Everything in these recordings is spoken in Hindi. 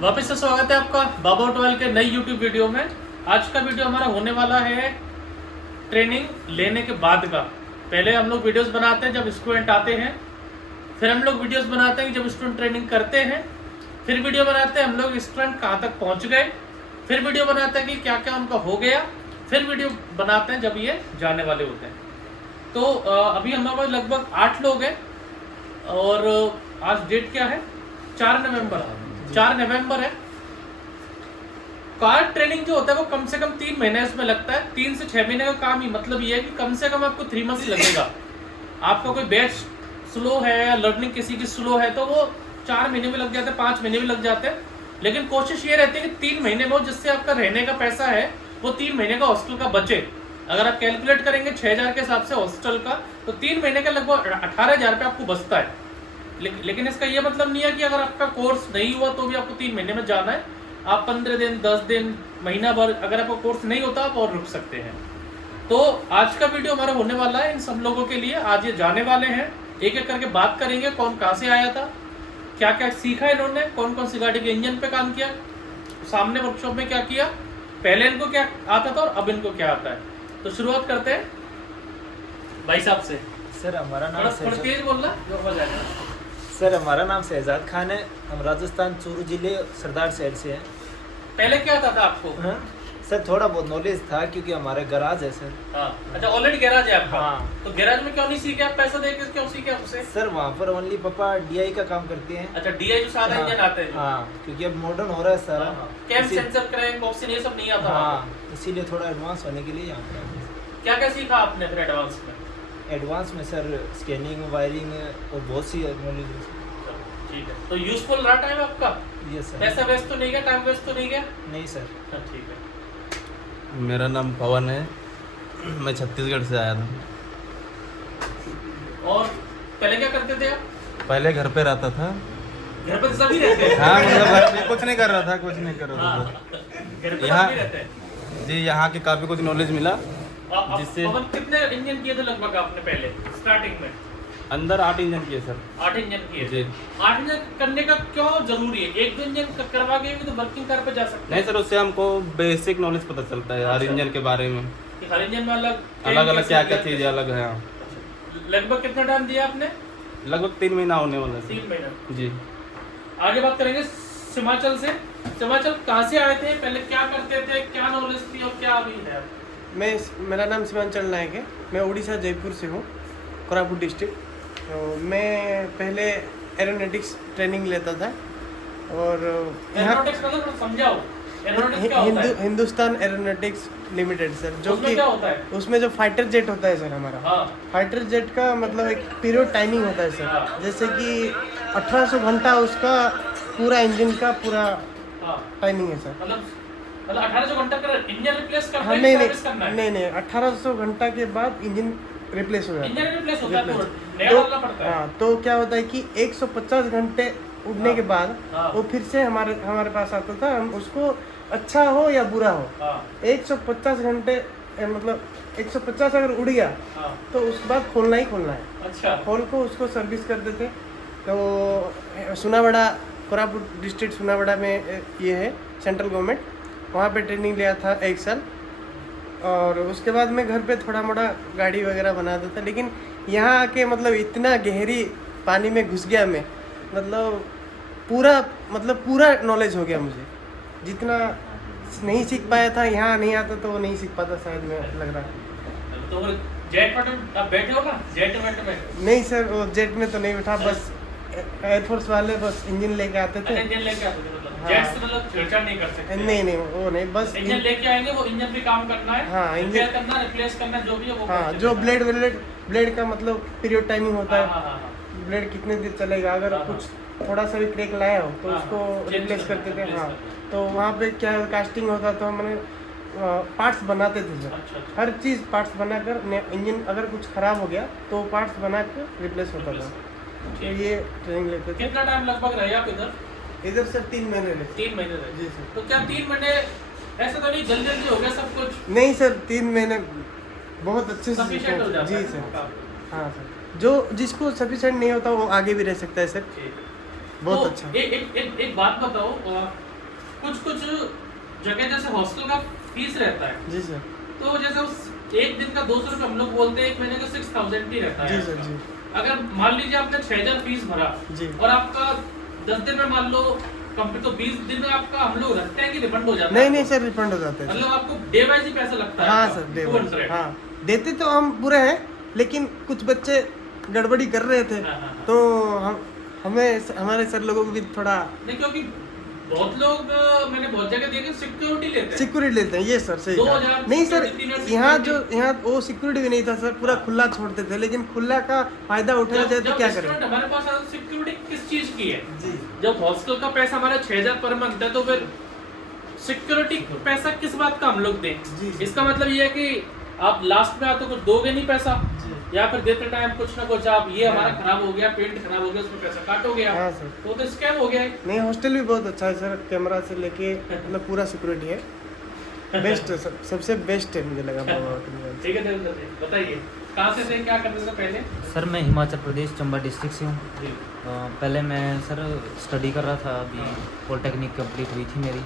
वापस से स्वागत है आपका बाबा ऑटोमोबाइल के नई यूट्यूब वीडियो में। आज का वीडियो हमारा होने वाला है ट्रेनिंग लेने के बाद का। पहले हम लोग वीडियोस बनाते हैं जब स्टूडेंट आते हैं, फिर हम लोग वीडियोस बनाते हैं जब स्टूडेंट ट्रेनिंग करते हैं, फिर वीडियो बनाते हैं हम लोग स्टूडेंट कहाँ तक पहुँच गए, फिर वीडियो बनाते हैं कि क्या क्या उनका हो गया, फिर वीडियो बनाते हैं जब ये जाने वाले होते हैं। तो अभी हमारे पास लगभग 8 लोग हैं और आज डेट क्या है? 4 नवंबर है। कार ट्रेनिंग जो होता है वो कम से कम 3 महीने इसमें लगता है। 3 से 6 महीने का काम ही मतलब ये है कि कम से कम आपको 3 मंथ्स लगेगा। आपका कोई बैच स्लो है या लर्निंग किसी की स्लो है तो वो 4 महीने में लग जाते हैं, 5 महीने में लग जाते हैं। लेकिन कोशिश ये रहती है कि 3 महीने में जिससे आपका रहने का पैसा है वो 3 महीने का हॉस्टल का बचे। अगर आप कैलकुलेट करेंगे 6,000 के हिसाब से हॉस्टल का तो 3 महीने का लगभग 18,000 रुपये आपको बचता है। लेकिन इसका ये मतलब नहीं है कि अगर आपका कोर्स नहीं हुआ तो भी आपको 3 महीने में जाना है। आप 15 दिन, 10 दिन, महीना भर अगर आपका कोर्स नहीं होता आप और रुक सकते हैं। तो आज का वीडियो हमारा होने वाला है इन सब लोगों के लिए। आज ये जाने वाले हैं, एक एक करके बात करेंगे कौन कहाँ से आया था, क्या क्या सीखा इन्होंने, कौन कौन सी गाड़ी के इंजन पे काम किया, सामने वर्कशॉप में क्या किया, पहले इनको क्या आता था और अब इनको क्या आता है। तो शुरुआत करते हैं भाई साहब से। सर हमारा नाम तेज बोलना जो हो जाएगा। सर हमारा नाम शहजाद खान है। हम राजस्थान चूरू जिले सरदार शहर से हैं। पहले क्या आता था आपको? हाँ सर थोड़ा बहुत नॉलेज था क्योंकि हमारे गैराज है सर। हाँ अच्छा, ऑलरेडी गैराज है आपका। हाँ। तो गैराज में क्यों नहीं सीखे आप? पैसा देके क्यों सीखे आपसे? सर वहाँ पर ओनली पापा डीआई का काम करते हैं। अच्छा, डीआई जो सादा हाँ, इंजन आते हैं। हाँ क्योंकि अब मॉडर्न हो रहा है सारा। कैम सेंसर क्रैंक बॉक्सिंग ये सब नहीं आता। हाँ इसीलिए थोड़ा एडवांस होने के लिए यहाँ पर। क्या क्या सीखा आपने फिर एडवांस में? एडवांस में सर स्कैनिंग, वायरिंग और बहुत सी नॉलेज है। ठीक है, तो यूजफुल रहा टाइम आपका? Yes sir. पैसा वेस्ट तो नहीं गया, टाइम वेस्ट तो नहीं गया? नहीं सर। ठीक है। मेरा नाम पवन है, मैं छत्तीसगढ़ से आया था। और पहले क्या करते थे आप? पहले घर पे रहता था। घर पे तो सभी रहते हैं। हाँ मतलब घर पे कुछ नहीं कर रहा था, कुछ नहीं कर रहा हाँ, था। घर पे यहाँ सभी रहते हैं। जी यहाँ के काफ़ी कुछ नॉलेज मिला जिससे पवन कितने इंजन किए थे लगभग आपने पहले स्टार्टिंग में? अंदर 8 इंजन किए सर। 8 इंजन किए। जी 8 इंजन करने का क्यों जरूरी है? एक दो इंजन करवा के भी तो वर्किंग कार पे जा सकते हैं। नहीं सर, उससे हमको बेसिक नॉलेज पता चलता है हर अच्छा। इंजन के बारे में। कि हर इंजन में अलग अलग क्या क्या चीज़ें अलग है। हाँ लगभग कितना टाइम दिया आपने? लगभग 3 महीना होने वाला है 3 महीना। जी। आगे बात करेंगे हिमाचल से। हिमाचल कहाँ से आए थे, पहले क्या करते थे, क्या नॉलेज थी और क्या अभी है? मेरा नाम सीमांचल नायक है। मैं उड़ीसा जयपुर से हूँ, कोरापुट डिस्ट्रिक्ट। तो मैं पहले एरोनॉटिक्स ट्रेनिंग लेता था और एरोनॉटिक्स मतलब समझाओ, एरोनॉटिक्स क्या होता है? हिंदुस्तान एरोनॉटिक्स लिमिटेड सर, जो उसमें कि क्या होता है? उसमें जो फाइटर जेट होता है सर हमारा। हाँ। फाइटर जेट का मतलब एक पीरियड टाइमिंग होता है सर। हाँ। जैसे कि 1800 घंटा उसका पूरा इंजन का पूरा हाँ। टाइमिंग है सर। मतलब 1800 घंटा का इंजन रिप्लेस करना हाँ है, नहीं सर्विस करना है? नहीं 1800 घंटा के बाद इंजन रिप्लेस हो जाता है। इंजन रिप्लेस होता है, पूरा नया तो डालना पड़ता है। हाँ, तो क्या होता है कि 150 घंटे उड़ने हाँ, के बाद हाँ, वो फिर से हमारे पास आता था। हम उसको अच्छा हो या बुरा हो, हाँ, 150 घंटे मतलब 150 अगर उड़ गया हाँ, तो उसके बाद खोलना ही खोलना है। अच्छा, खोल को उसको सर्विस कर देते। तो सुनावड़ा, कोरापुट डिस्ट्रिक्ट सुनावड़ा में ये है सेंट्रल गवर्नमेंट, वहाँ पे ट्रेनिंग लिया था 1 साल। और उसके बाद मैं घर पे थोड़ा मोड़ा गाड़ी वगैरह बनाता था। लेकिन यहाँ आके मतलब इतना गहरी पानी में घुस गया मैं, मतलब पूरा नॉलेज हो गया मुझे। जितना नहीं सीख पाया था यहाँ नहीं आता तो वो नहीं सीख पाता शायद, मैं लग रहा है। तो जेट में आप बैठे हो ना, जेट में? नहीं सर, वो जेट में तो नहीं बैठा, बस एयरफोर्स वाले बस इंजन लेके आते थे। इंजन लेके आते थे मतलब? हाँ। जेट से मतलब छेड़छाड़ नहीं कर सकते? नहीं वो नहीं, बस इंजन लेके आएंगे, वो इंजन पे काम करना है। हाँ, रिपेयर करना, रिप्लेस करना, जो भी है वो हाँ, करते जो रहना है। ब्लेड का मतलब पीरियड टाइमिंग होता हाँ, है। हाँ, हाँ, हाँ। ब्लेड कितने दिन चलेगा, अगर हाँ, कुछ थोड़ा सा भी क्रैक लाया हो तो हाँ, उसको हाँ, रिप्लेस change करते थे। replace हाँ, करते थे। तो वहाँ पे क्या कास्टिंग होता तो हमने पार्ट्स बनाते थे सर। अच्छा, अच्छा। हर चीज़ पार्ट्स बनाकर, इंजन अगर कुछ खराब हो गया तो पार्ट्स बना कर रिप्लेस होता था। तो ये ट्रेनिंग लेते थे। कितना टाइम लगभग रहे आप इधर? इधर सर 3 महीने रहे। 3 महीने रहे। जी सर। तो क्या 3 महीने ऐसा तो नहीं जल्दी जल्दी हो गया सब कुछ? नहीं सर, 3 महीने बहुत अच्छे से सफिशिएंट हो जाता जी है सर। काफी। हाँ सर, जो जिसको सफिशिएंट नहीं होता वो आगे भी रह सकता है सर। ठीक। बहुत तो अच्छा। एक बात बताओ, कुछ जगह जैसे हॉस्टल का फीस रहता है, जी सर। तो जैसे उस एक दिन का 200 रुपये हम लोग बोलते हैं, एक महीने का 6000 ही रहता है। जी सर जी। अगर मान लीजिए आपने 6000 फीस भरा जी। और आपका 10 दिन में मान लो कंप्लीट, तो 20 दिन में आपका हम लोग रखते हैं कि रिफंड हो जाता है? नहीं सर, रिफंड हो जाते हैं। मतलब आपको डे वाइज ही पैसा लगता है? हाँ सर, डे वाइज। हाँ, देते तो हम पूरे हैं, लेकिन कुछ बच्चे गड़बड़ी कर रहे थे, हाँ। तो हमें हमारे सर लोगों को भी थोड़ा नहीं, क्योंकि बहुत लोग मैंने बहुत जगह देखे सिक्योरिटी लेते हैं। सिक्योरिटी लेते हैं, ये सर सही कहा। 2000 नहीं सर, security, यहाँ वो सिक्योरिटी भी नहीं था सर, पूरा खुला छोड़ते थे, लेकिन खुला का फायदा उठाना चाहे तो क्या करें। हमारे पास सिक्योरिटी किस चीज की है? जी। जब हॉस्टल का पैसा हमारा 6000 पर मंथ है, तो फिर सिक्योरिटी पैसा किस बात का हम लोग दें? जी। इसका मतलब ये है कि आप लास्ट में आते कुछ दोगे नहीं पैसा, या फिर देते टाइम कुछ ना कुछ आप ये हमारा खराब हो गया, पेंट खराब हो गया, उसमें पैसा काटोगे आप। हाँ सर। तो स्कैम हो गया है। नहीं, हॉस्टल भी बहुत अच्छा है सर, कैमरा से लेके मतलब पूरा सिक्योरिटी है, बेस्ट है सर, सबसे बेस्ट है मुझे लगा बाबा होटल में। ठीक है देवेंद्र जी, बताइए कहाँ से थे, क्या करते थे पहले? सर मैं हिमाचल प्रदेश चंबा डिस्ट्रिक्ट से हूँ। जी। पहले मैं सर स्टडी कर रहा था, अभी पॉलिटेक्निक कंप्लीट हुई थी मेरी,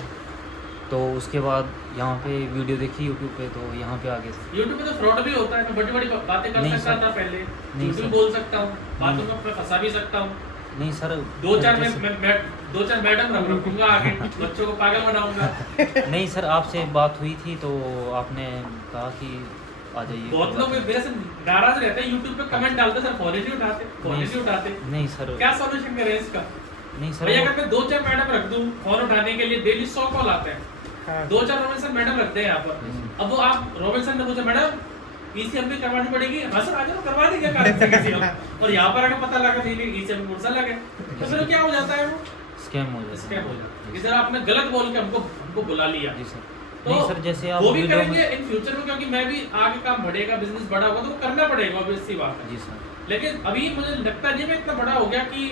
तो उसके बाद यहाँ पे वीडियो देखी यूट्यूब पे, तो यहाँ पे आ गए सर। यूट्यूब पे तो फ्रॉड भी होता है, मैं बड़ी बड़ी बातें कर नहीं सकता सर। था पहले, नहीं झूठ भी सर। बोल सकता हूँ, बातों नहीं। में अपने फंसा भी सकता हूँ। नहीं सर, दो चार जैसे- मैडम रखूंगा आगे, बच्चों को पागल बनाऊंगा। नहीं सर, आपसे बात हुई थी तो आपने कहा कि आ जाइए। बहुत लोग मेरे से नाराज रहते हैं, यूट्यूब पे कमेंट डालते सर, फोन ही नहीं उठाते, फोन ही नहीं उठाते। नहीं सर, क्या सॉल्यूशन करें इसका? नहीं सर, भैया अगर मैं 2-4 मैडम रख दूं फोन उठाने के लिए, डेली 100 कॉल आते हैं, हाँ। 2-4 रॉबिन्सन मैडम रखते हैं यहाँ पर। अब वो आप रॉबिन्सन ने पूछा मैडम ईसीएम भी करवानी पड़ेगी, हाँ सर आ जाओ करवा देंगे और यहाँ पर अगर पता लगा नहीं ईसीएम मुर्सा लगे, तो फिर क्या हो जाता है? वो स्कैम हो जाता स्कैम हो जाता है। है। इधर आपने गलत बोल के हमको बुला लिया। जी सर। तो नहीं सर, जैसे आप वो भी वीडियो करेंगे में- इन फ्यूचर में, क्योंकि मैं भी आगे काम बढ़ेगा, बिजनेस बड़ा होगा तो वो करना पड़ेगा, ऑब्वियस सी बात है। जी सर। लेकिन अभी मुझे लगता नहीं मैं इतना बड़ा हो गया कि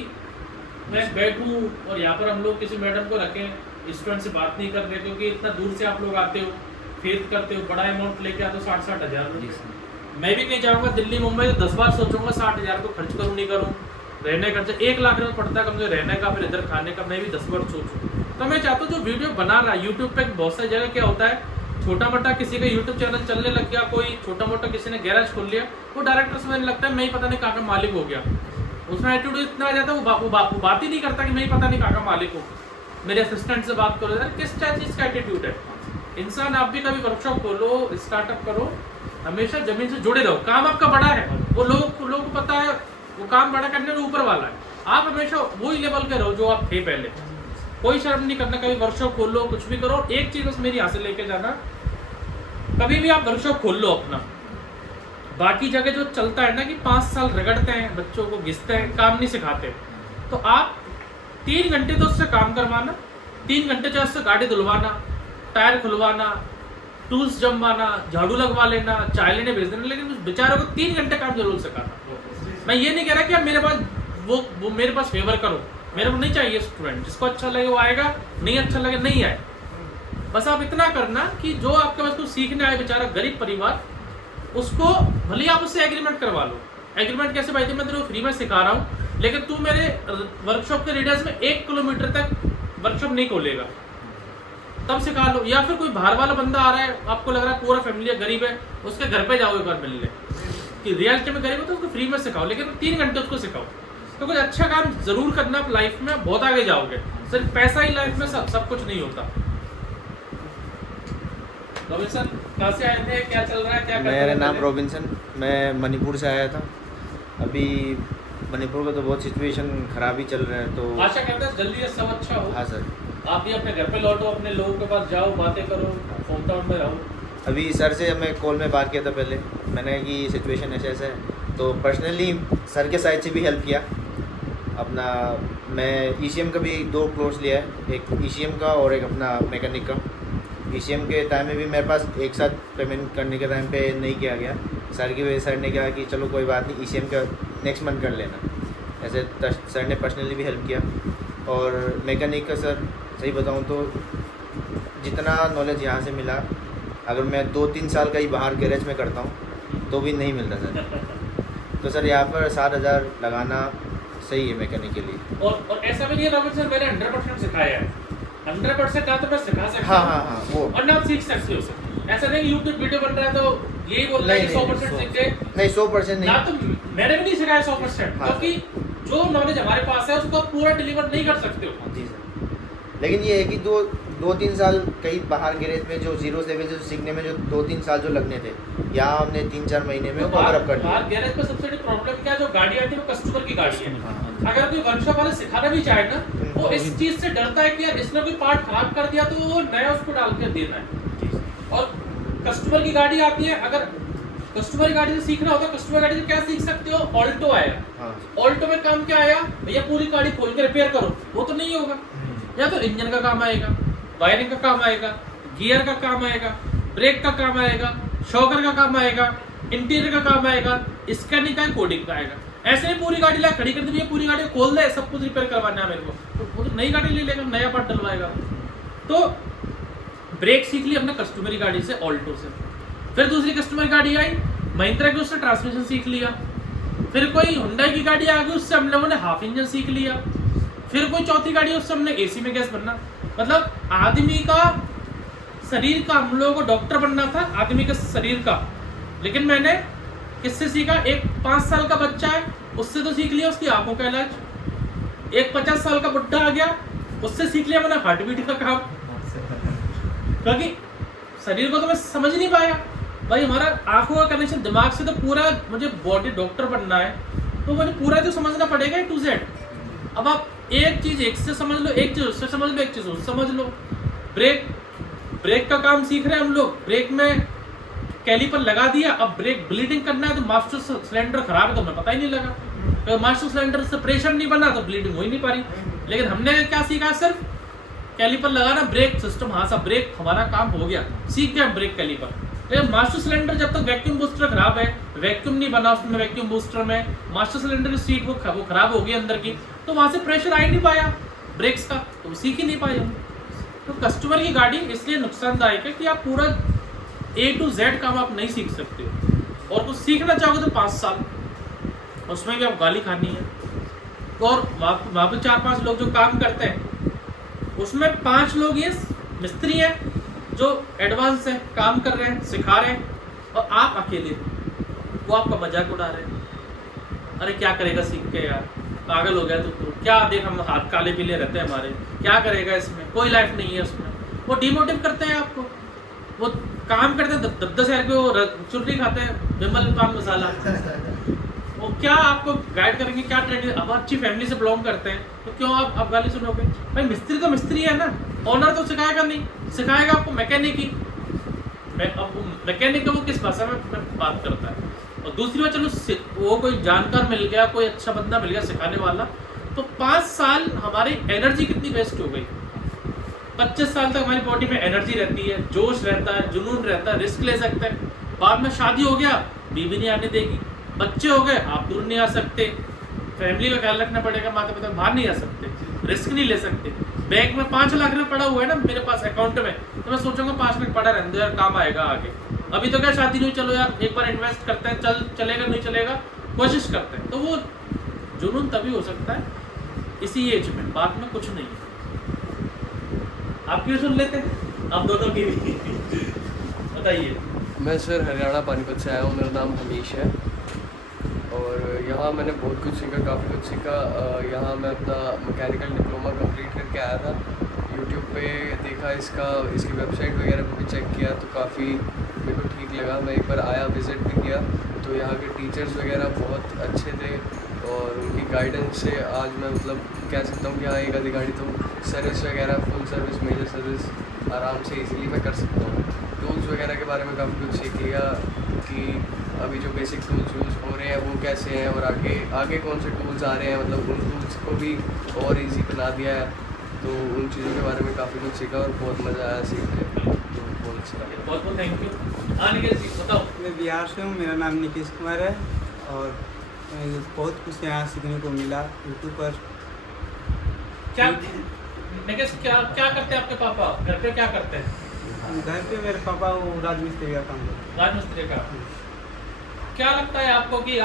मैं बैठूं और यहाँ पर हम लोग किसी मैडम को रखें, स्टूडेंट से बात नहीं कर रहे, क्योंकि इतना दूर से आप लोग आते हो, फेथ करते हो, बड़ा अमाउंट लेके आते हो 60-60 हज़ार। जी सर। मैं भी कहीं जाऊँगा दिल्ली मुंबई तो 10 बार सोचूंगा 60 हज़ार को खर्च करूँ नहीं करूँ। रहने का खर्चा 1 लाख रुपये पड़ता है कम से रहने का, फिर इधर खाने का, मैं भी 10 बार सोचूँ। तो मैं चाहता हूँ जो वीडियो बना रहा है यूट्यूब पे, बहुत सारी जगह क्या होता है, छोटा मोटा किसी का यूट्यूब चैनल चलने लग गया, कोई छोटा मोटा किसी ने गैराज खोल लिया, वो डायरेक्टर से मैंने लगता है मैं ही पता नहीं कहाँ का मालिक हो गया, उसमें एटीट्यूड इतना आ जाता है, वो बात ही नहीं करता कि मैं ही पता नहीं कहाँ का मालिक हूँ। मेरे असिस्टेंट से बात करो, यार किस चीज़ का एटीट्यूड है? इंसान आप भी कभी वर्कशॉप खोलो, स्टार्टअप करो, हमेशा जमीन से जुड़े रहो। काम आपका बड़ा है, वो लोगों को पता है, वो काम बड़ा करने में ऊपर वाला है, आप हमेशा वही लेवल के रहो जो आप थे पहले। कोई शर्म नहीं करना, कभी वर्कशॉप खोल लो, कुछ भी करो। एक चीज़ बस मेरी यहाँ से लेके जाना, कभी भी आप वर्कशॉप खोल लो अपना, बाकी जगह जो चलता है ना कि 5 साल रगड़ते हैं बच्चों को, घिसते हैं, काम नहीं सिखाते, तो आप 3 घंटे तो उससे काम करवाना, 3 घंटे जो उससे गाड़ी धुलवाना, टायर खुलवाना, टूल्स जमवाना, झाड़ू लगवा लेना, चाय लेने भेज देना, लेकिन उस बेचारों को 3 घंटे काम जरूर सिखाना। मैं ये नहीं कह रहा कि आप मेरे पास वो मेरे पास फेवर करो, मेरे को नहीं चाहिए स्टूडेंट, जिसको अच्छा लगे वो आएगा, नहीं अच्छा लगे नहीं आए। बस आप इतना करना कि जो आपके पास कुछ सीखने आए बेचारा गरीब परिवार, उसको भले ही आप उससे एग्रीमेंट करवा लो। एग्रीमेंट कैसे? भाई मैं तेरे को फ्री में सिखा रहा हूँ, लेकिन तू मेरे वर्कशॉप के रेडियस में 1 किलोमीटर तक वर्कशॉप नहीं खोलेगा, तब सिखा लो। या फिर कोई बाहर वाला बंदा आ रहा है, आपको लग रहा है पूरा फैमिली गरीब है, उसके घर पे जाओ एक बार मिलने कि रियलिटी में गरीब है, तो उसको फ्री में सिखाओ, लेकिन 3 घंटे उसको सिखाओ। तो कुछ अच्छा काम जरूर करना, आप लाइफ में बहुत आगे जाओगे। सिर्फ पैसा ही लाइफ में सब कुछ नहीं होता। रॉबिन्सन कहाँ से आए थे, क्या चल रहा है, क्या करते मेरा हैं नाम पहले? रॉबिन्सन, मैं मणिपुर से आया था। अभी मणिपुर का तो बहुत सिचुएशन ख़राब ही चल रहा है, तो आशा करते हैं जल्दी ये सब अच्छा हो, हाँ सर। आप भी अपने घर पे लौटो, अपने लोगों के पास जाओ, बातें करो, होम टाउन में रहो। अभी सर से मैं कॉल में बात किया था पहले, मैंने कि सिचुएशन ऐसा ऐसा है, तो पर्सनली सर के साइड से भी हेल्प किया अपना। मैं ECM का भी 2 कोर्स लिया है, एक ECM का और एक अपना मैकेनिक का। ECM के टाइम में भी मेरे पास एक साथ पेमेंट करने के टाइम पे नहीं किया गया, सर की वजह से सर ने कहा कि चलो कोई बात नहीं, ECM का नेक्स्ट मंथ कर लेना। ऐसे सर ने पर्सनली भी हेल्प किया। और मैकेनिक का सर सही बताऊं तो जितना नॉलेज यहाँ से मिला, अगर मैं 2-3 साल का ही बाहर गैरेज में करता हूँ तो भी नहीं मिलता सर। तो सर यहाँ पर 7,000 लगाना सही है मैकेनिक के लिए। और ऐसा भी नहीं है रॉबिन्सन मैंने 100% सिखाया है, 100% ना तो मैं सिखा सकता हाँ हूँ हाँ हाँ वो और ना आप सीख सकते हो उसे। ऐसा नहीं कि यूट्यूब वीडियो बन रहा है तो यही बोल रहा है कि 100% सीख गए, नहीं 100% ना नहीं। तो मैंने भी नहीं सिखाया 100%, हाँ। क्योंकि जो नॉलेज हमारे पास है उसको आप पूरा डिलीवर नहीं कर सकते हो। जी सर, लेकिन ये है कि 2-3 साल कहीं बाहर गैरेज में जो जीरो लेवल से सीखने में जो 2-3 साल जो लगने थे, यहाँ हमने 3-4 महीने में कवर अप कर बाहर दिया। गैरेज में सबसे बड़ी प्रॉब्लम क्या है, जो गाड़ी आती है वो कस्टमर की गाड़ी है। हाँ। अगर कोई वर्कशॉप वाले सिखाना भी चाहे ना, वो इस चीज से डरता है कि यार इसने कोई पार्ट खराब कर दिया तो वो नया उसको डाल के देना है। और कस्टमर की गाड़ी आती है, अगर कस्टमर की गाड़ी से सीखना होता है, कस्टमर गाड़ी से क्या सीख सकते हो, ऑल्टो आया, हाँ ऑल्टो में काम क्या आया भैया, पूरी गाड़ी खोल के रिपेयर करो, वो तो नहीं होगा। या तो इंजन का काम आएगा, वायरिंग का काम आएगा, गियर का काम आएगा, ब्रेक का काम आएगा, शॉकर का काम आएगा, इंटीरियर का काम आएगा, स्कैनिंग का, कोडिंग का आएगा। ऐसे ही पूरी गाड़ी ला खड़ी कर दी, पूरी गाड़ी खोल दे, सब कुछ रिपेयर करवाना है मेरे को, तो वो तो नई गाड़ी ले लेगा, नया पार्ट डलवाएगा। तो ब्रेक सीख ली अपने कस्टमर गाड़ी से, ऑल्टो से। फिर दूसरी कस्टमर गाड़ी आई महिंद्रा की, उससे ट्रांसमिशन सीख लिया। फिर कोई हुंडई की गाड़ी आ गई, उससे हम लोगों ने हाफ इंजन सीख लिया। फिर कोई चौथी गाड़ी, उससे हमने एसी में गैस बनना। मतलब आदमी का शरीर का, हम लोगों को डॉक्टर बनना था आदमी के शरीर का, लेकिन मैंने किससे सीखा, एक 5 साल का बच्चा है उससे तो सीख लिया उसकी आंखों का इलाज। एक 50 साल का बुड्ढा आ गया, उससे सीख लिया मैंने हार्ट बीट का काम, क्योंकि शरीर को तो मैं समझ नहीं पाया भाई, हमारा आंखों का कनेक्शन दिमाग से, तो पूरा मुझे बॉडी डॉक्टर बनना है तो मुझे पूरा तो समझना पड़ेगा A to Z। अब आप एक चीज एक से समझ लो, एक चीज उससे समझ लो, एक चीज उससे समझ लो। ब्रेक का काम सीख रहे हैं हम लोग, ब्रेक में कैलिपर लगा दिया, अब ब्रेक ब्लीडिंग करना है तो मास्टर सिलेंडर खराब है तो हमें पता ही नहीं लगा, तो मास्टर सिलेंडर से प्रेशर नहीं बना तो ब्लीडिंग हो ही नहीं पा रही। लेकिन हमने क्या सीखा, सिर्फ कैलिपर लगाना, ब्रेक सिस्टम, हाँ सा ब्रेक हमारा काम हो गया, सीख गया ब्रेक कैलिपर। लेकिन मास्टर सिलेंडर जब तक वैक्यूम बूस्टर खराब है, वैक्यूम नहीं बना उसमें, वैक्यूम बूस्टर में मास्टर सिलेंडर की सीट वो खराब हो गई अंदर की, तो वहां से प्रेशर आ ही नहीं पाया ब्रेक्स का, तो सीख ही नहीं पाए हम। तो कस्टमर की गाड़ी इसलिए नुकसानदायक है कि आप पूरा A to Z काम आप नहीं सीख सकते हो, और कुछ सीखना चाहोगे तो 5 साल, उसमें भी आप गाली खानी है। और वहाँ पे 4-5 लोग जो काम करते हैं, उसमें 5 लोग ये मिस्त्री हैं जो एडवांस है, काम कर रहे हैं, सिखा रहे हैं, और आप अकेले, वो आपका मजाक उड़ा रहे हैं। अरे क्या करेगा सीख के यार, पागल हो गया तो क्या, देख हम हाथ काले पीले रहते हैं हमारे, क्या करेगा इसमें, कोई लाइफ नहीं है उसमें। वो डिमोटिव करते हैं आपको, वो काम करते हैं 10 शहर के, चुर्री खाते हैं, विमल पान मसाला, वो क्या आपको गाइड करेंगे, क्या ट्रेनिंग। अब अच्छी फैमिली से बिलोंग करते हैं तो क्यों आप गाली सुनोगे भाई, मिस्त्री तो मिस्त्री है ना, ऑनर तो सिखाएगा नहीं, सिखाएगा आपको मैकेनिक ही। अब मैकेनिक वो किस भाषा में बात करता है। और दूसरी बात, चलो वो कोई जानकार मिल गया, कोई अच्छा बंदा मिल गया सिखाने वाला, तो 5 साल हमारी एनर्जी कितनी वेस्ट हो गई। 25 साल तक हमारी बॉडी में एनर्जी रहती है, जोश रहता है, जुनून रहता है, रिस्क ले सकते हैं। बाद में शादी हो गया, बीवी नहीं आने देगी, बच्चे हो गए, आप दूर नहीं आ सकते, फैमिली का ख्याल रखना पड़ेगा, माता पिता बाहर नहीं आ सकते, रिस्क नहीं ले सकते। बैंक में 5 लाख रुपये पड़ा हुआ है ना मेरे पास अकाउंट में, तो मैं सोचूंगा 5 मिनट पड़ा रहने दो यार, काम आएगा आगे। अभी तो क्या शादी नहीं, चलो यार एक बार इन्वेस्ट करते हैं, चलेगा नहीं चलेगा, कोशिश करते हैं। तो वो जुनून तभी हो सकता है इसी एज में, बाद में कुछ नहीं। आपकी भी सुन लेते हैं, आप दोनों की भी बताइए। मैं सर हरियाणा पानीपत से आया हूँ, मेरा नाम हमीश है, और यहाँ मैंने बहुत कुछ सीखा, काफ़ी कुछ सीखा। यहाँ मैं अपना मैकेनिकल डिप्लोमा कंप्लीट करके आया था। यूट्यूब पे देखा इसकी वेबसाइट वगैरह पे भी चेक किया, तो काफ़ी मेरे को ठीक लगा। मैं एक बार आया, विज़िट भी किया, तो यहाँ के टीचर्स वगैरह बहुत अच्छे थे, और उनकी गाइडेंस से आज मैं मतलब कह सकता हूँ कि हाँ, एक आधी गाड़ी तो सर्विस वगैरह, फुल सर्विस, मेजर सर्विस आराम से इजीली मैं कर सकता हूँ। टूल्स वगैरह के बारे में काफ़ी कुछ सीख लिया कि अभी जो बेसिक टूल्स यूज़ हो रहे हैं वो कैसे हैं, और आगे कौन से टूल्स आ रहे हैं, मतलब उन टूल्स को भी और इजी बना दिया है। तो उन चीज़ों के बारे में काफ़ी कुछ सीखा और बहुत मज़ा आया सीखने, तो बहुत अच्छा लगा। बहुत बहुत थैंक यू। हाँ निकेश जी बताओ। मैं बिहार से हूँ, मेरा नाम निकेश कुमार है, और बहुत कुछ यहाँ सीखने को मिला यूट्यूब पर। क्या निकेश क्या करते हैं आपके पापा, घर पे क्या करते हैं? घर पे मेरे पापा वो राजमिस्त्री का काम करते हैं। राजमिस्त्री का। क्या लगता है आपको कि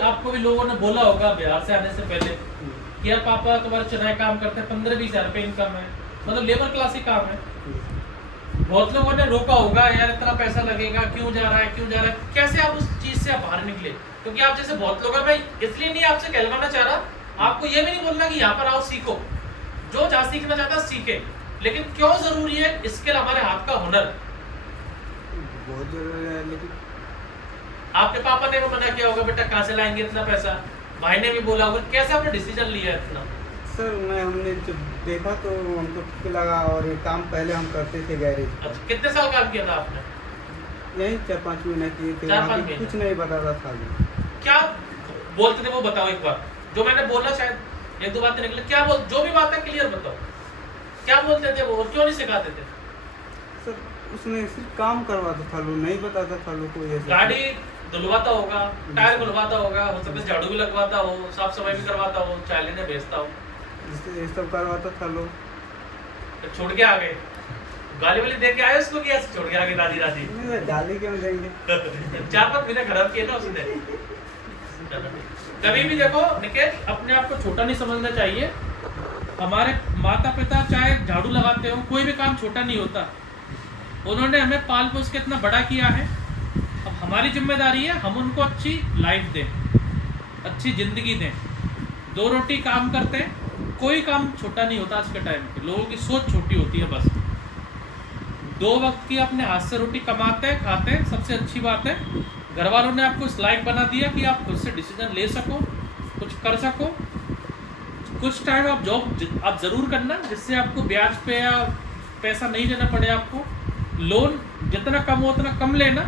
आपको भी लोगों ने बोला होगा बिहार से आने से पहले कि यार पापा तुम्हारे चुनाव काम करते हैं, 15-20 हज़ार रुपये इनकम है, मतलब लेबर क्लास ही काम है। बहुत लोगों ने रोका होगा, यार इतना पैसा लगेगा, क्यों जा रहा है, क्यों जा रहा है। कैसे आप उस चीज से आप बाहर निकले? क्योंकि आप जैसे बहुत लोग हैं, मैं इसलिए नहीं आपसे कहलवाना चाह रहा, आपको ये भी नहीं बोलना कि यहाँ पर आओ सीखो, जो जहाँ सीखना चाहता है सीखे, लेकिन क्यों जरूरी है स्किल, हमारे हाथ का हुनर। बहुत जरूरी है, लेकिन आपके पापा ने भी मना किया होगा, बेटा कहाँ से लाएंगे इतना पैसा, भाई ने भी बोला होगा, कैसे आपने डिसीजन लिया इतना? सर हमने जब देखा तो हमको ठीक लगा, और ये काम पहले हम करते थे गैरेज पर। अच्छा, कितने साल काम किया था आपने? यही 4-5 महीने किए थे, 4-5 वहाँ पे महीने। कुछ नहीं बताता था अभी। क्या बोलते थे वो बताओ एक बार, जो मैंने बोला शायद एक दो बातें निकले, क्या बोल, जो भी बात है क्लियर बताओ, क्या बोलते थे वो और क्यों नहीं सिखाते थे? सर उसने सिर्फ काम करवाता था, लोग नहीं बताता था लोग को ये सब। गाड़ी धुलवाता होगा, टायर खुलवाता होगा, हो सकता है झाड़ू भी लगवाता हो, साफ सफाई भी करवाता हो, चाय लेने भेजता हो, ये सब करवाता था लोग। तो छोड़ के आ गए, गाली वाली दे के आए उसको कि ऐसे छोड़ के आ गए राजी राजी? नहीं, गाली क्यों देंगे। 4-5 महीने खराब किए ना उसने। कभी भी देखो निकेत, अपने आप को छोटा नहीं समझना चाहिए। हमारे माता पिता चाहे झाड़ू लगाते हो, कोई भी काम छोटा नहीं होता, उन्होंने हमें पाल पोस के इतना बड़ा किया है। अब हमारी जिम्मेदारी है हम उनको अच्छी लाइफ दें, अच्छी जिंदगी दें। 2 रोटी काम करते हैं, कोई काम छोटा नहीं होता आज के टाइम पे, लोगों की सोच छोटी होती है बस। 2 वक्त की अपने हाथ से रोटी कमाते हैं, खाते हैं, सबसे अच्छी बात है। घर वालों ने आपको इस लायक बना दिया कि आप खुद से डिसीजन ले सको, कुछ कर सको। कुछ टाइम आप जॉब आप ज़रूर करना, जिससे आपको ब्याज पे या पैसा नहीं देना पड़े आपको। लोन जितना कम हो उतना कम लेना।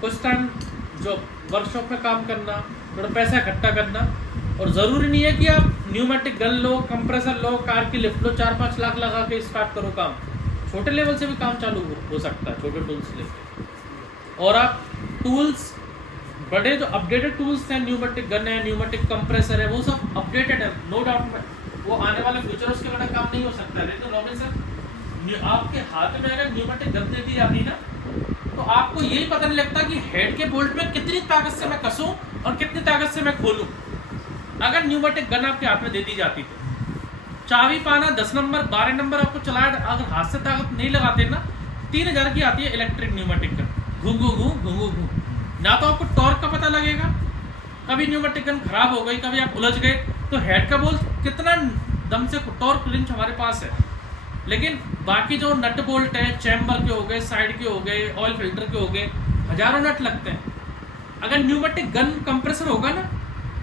कुछ टाइम जो वर्कशॉप में काम करना, थोड़ा पैसा इकट्ठा करना। और ज़रूरी नहीं है कि आप न्यूमेटिक गन लो, कंप्रेसर लो, कार की लिफ्ट लो, 4-5 लाख लगा के स्टार्ट करो काम। छोटे लेवल से भी काम चालू हो सकता है, छोटे टूल्स लेके। और आप टूल्स बड़े जो अपडेटेड टूल्स हैं, न्यूमेटिक गन है, न्यूमेटिक कंप्रेसर है, वो सब अपडेटेड है, नो डाउट में वो आने वाले फ्यूचर उसके बिना काम नहीं हो सकता है। लेकिन रॉबिन आपके हाथ में अगर न्यूमेटिक गन दे दी जाती ना, तो आपको यही पता नहीं लगता कि हेड के बोल्ट में कितनी ताकत से मैं कसूं और कितनी ताकत से मैं खोलूं। अगर न्यूमेटिक गन आपके हाथ में दे दी जाती तो चाबी पाना 10 नंबर 12 नंबर आपको चलाया, अगर हाथ से ताकत नहीं लगाते ना, 3000 की आती है इलेक्ट्रिक न्यूमेटिक गन, घू घू घू घू घू घू। ना तो आपको टॉर्क का पता लगेगा, कभी न्यूमेटिक गन खराब हो गई, कभी आप उलझ गए, तो हेड का बोल्ट कितना दम से टॉर्क रिंच हमारे पास है। लेकिन बाकी जो नट बोल्ट है, चैम्बर के हो गए, साइड के हो गए, ऑयल फिल्टर के हो गए, हजारों नट लगते हैं। अगर न्यूमेटिक गन कंप्रेसर होगा ना,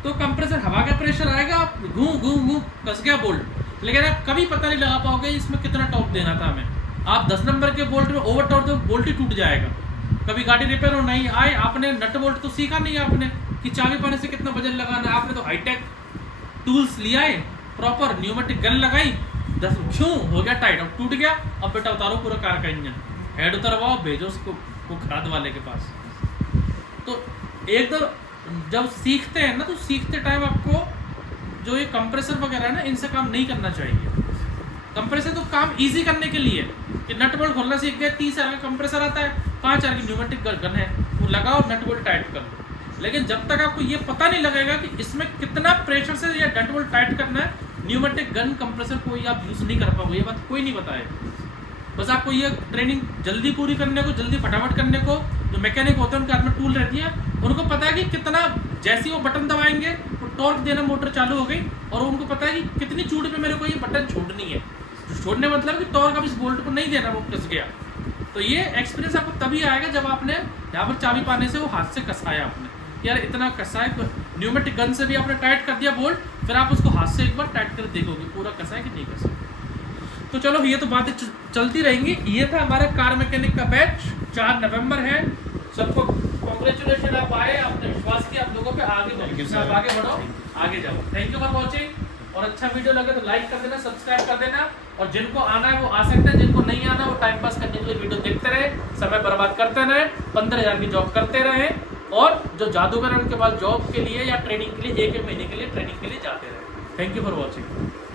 तो कंप्रेसर हवा का प्रेशर आएगा, आप घू घू घू कस गया बोल्ट, लेकिन आप कभी पता नहीं लगा पाओगे इसमें कितना टॉर्क देना था हमें। आप 10 नंबर के बोल्ट में ओवर टॉर्क दो, बोल्ट ही टूट जाएगा। कभी गाड़ी रिपेयर हो नहीं आए, आपने नट बोल्ट तो सीखा नहीं आपने कि चाबी पाने से कितना वजन लगाना है। आपने तो हाईटेक टूल्स लिया है, प्रॉपर न्यूमेटिक गन लगाई, 10 क्यों हो गया टाइट, अब टूट गया, अब बेटा उतारो पूरा कार का इंजन, हेड उतरवाओ, भेजो उसको वो खराद वाले के पास। तो एकदम जब सीखते हैं ना, तो सीखते टाइम आपको जो ये कंप्रेसर वगैरह है ना, इनसे काम नहीं करना चाहिए। कंप्रेसर तो काम इजी करने के लिए कि नट बोल्ट खोलना सीख गए, 30,000 का कंप्रेसर आता है, 5,000 की न्यूमेटिक गन है, वो लगाओ नट बोल्ट टाइट कर लो। लेकिन जब तक आपको ये पता नहीं लगेगा कि इसमें कितना प्रेशर से या नट बोल्ट टाइट करना है, न्यूमेटिक गन कंप्रेसर कोई आप यूज़ नहीं कर पाओगे। ये बात कोई नहीं बताए। बस आपको ये ट्रेनिंग जल्दी पूरी करने को, जल्दी फटाफट करने को, जो मैकेनिक होते हैं उनके हाथ में टूल रहती है, उनको पता है कि कितना, जैसे ही वो बटन दबाएंगे वो टॉर्क देना मोटर चालू हो गई, और उनको पता है कि कितनी चूड़ी पे मेरे को ये बटन छोड़नी है। छोड़ने मतलब कि टॉर्क अब इस बोल्ट को नहीं देना, वो कस गया। तो ये एक्सपीरियंस आपको तभी आएगा जब आपने यहाँ पर चाबी पाने से वो हाथ से कसाया, आपने यार इतना कसा है। न्यूमेटिक गन से भी आपने टाइट कर दिया बोल्ट, फिर आप उसको हाथ से एक बार टाइट कर देखोगे पूरा कसा है कि नहीं कसा। तो चलो ये तो बातें चलती रहेंगी। ये था हमारा कार मैकेनिक का बैच, 4 नवंबर है। सबको कॉन्ग्रेचुलेशन, आप आए, आपने विश्वास किया आप लोगों पे, आगे बढ़ो, आप आगे बढ़ो, आगे जाओ। Thank you for watching. और अच्छा वीडियो लगे तो लाइक कर देना, सब्सक्राइब कर देना, और जिनको आना है वो आ सकते हैं, जिनको नहीं आना वो टाइम पास करने के लिए वीडियो देखते रहे, समय बर्बाद करते रहे, 15,000 की जॉब करते रहे, और जो जादूगर है उनके पास जॉब के लिए या ट्रेनिंग के लिए 1 महीने के लिए ट्रेनिंग के लिए जाते रहे। Thank you for watching.